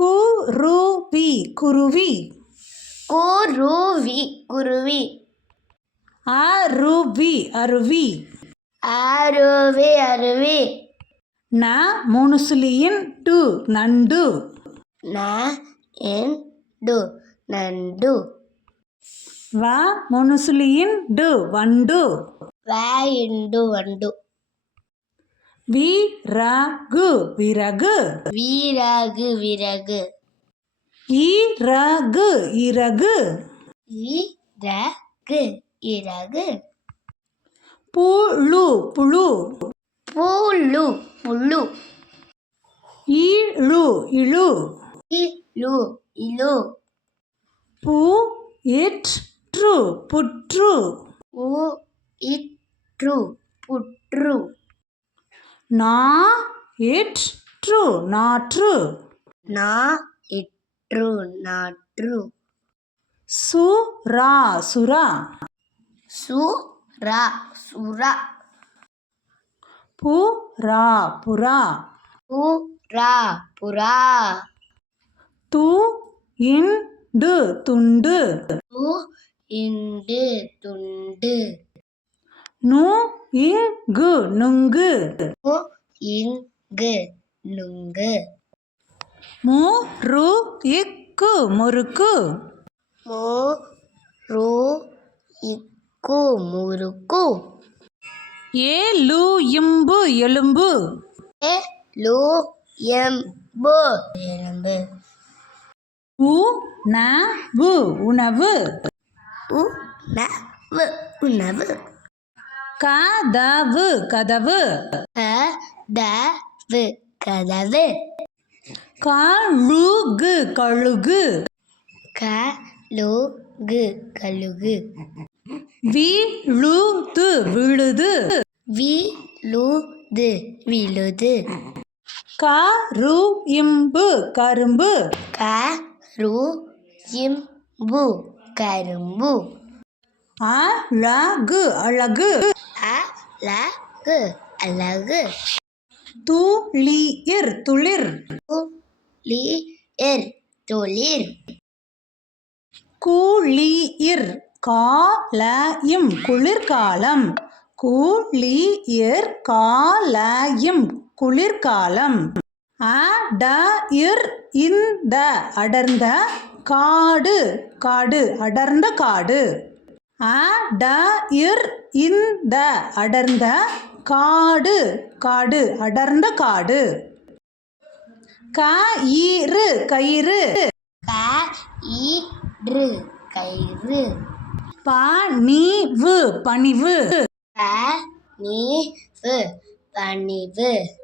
குருவி குருவி. குருவி குருவி. அருவி அருவி. அருவி அருவி. ந மூணு சுழியின் டு நண்டு. நண்டு நண்டு. வ மூணு சுழியின் டு வண்டு. வண்டு வண்டு. விறகு விறகு. விறகு விறகு. இறகு இறகு. இறகு இறகு. புழு புழு. புழு புழு. இழு இழு. இழு இழு. புற்று புற்று. இற்று புற்று. நாற்று நாற்று. நாற்று நாற்று. சுறா சுறா. சுறா சுறா. புறா புறா. புறா புறா. துண்டு துண்டு. இண்டு துண்டு. இங்கு நுங்கு. இங்கு நுங்கு. முறுக்கு முறுக்கு. முறுக்கு முறுக்கு. எலும்பு எலும்பு. எலும்பு எலும்பு. உணவு உணவு. உணவு உணவு. கதவு கதவு. கதவு கதவு. கழுகு கழுகு. கழுகு கழுகு. விழுது விழுது. விழுது விழுது. கரும்பு கரும்பு. கரும்பு கரும்பு. அழகு அழகு. அழகு அழகு. துளிர் துளிர். துளிர் துளிர். குளிர் காலையும் குளிர்காலம். குளிர் காலையும் குளிர்காலம். அடர் இந்த அடர்ந்த காடு காடு அடர்ந்த காடு. அடர் இந்த அடர்ந்த காடு காடு அடர்ந்த காடு. கயிறு கயிறு. கயிறு கயிறு. பணிவு பணிவு. பணிவு பணிவு.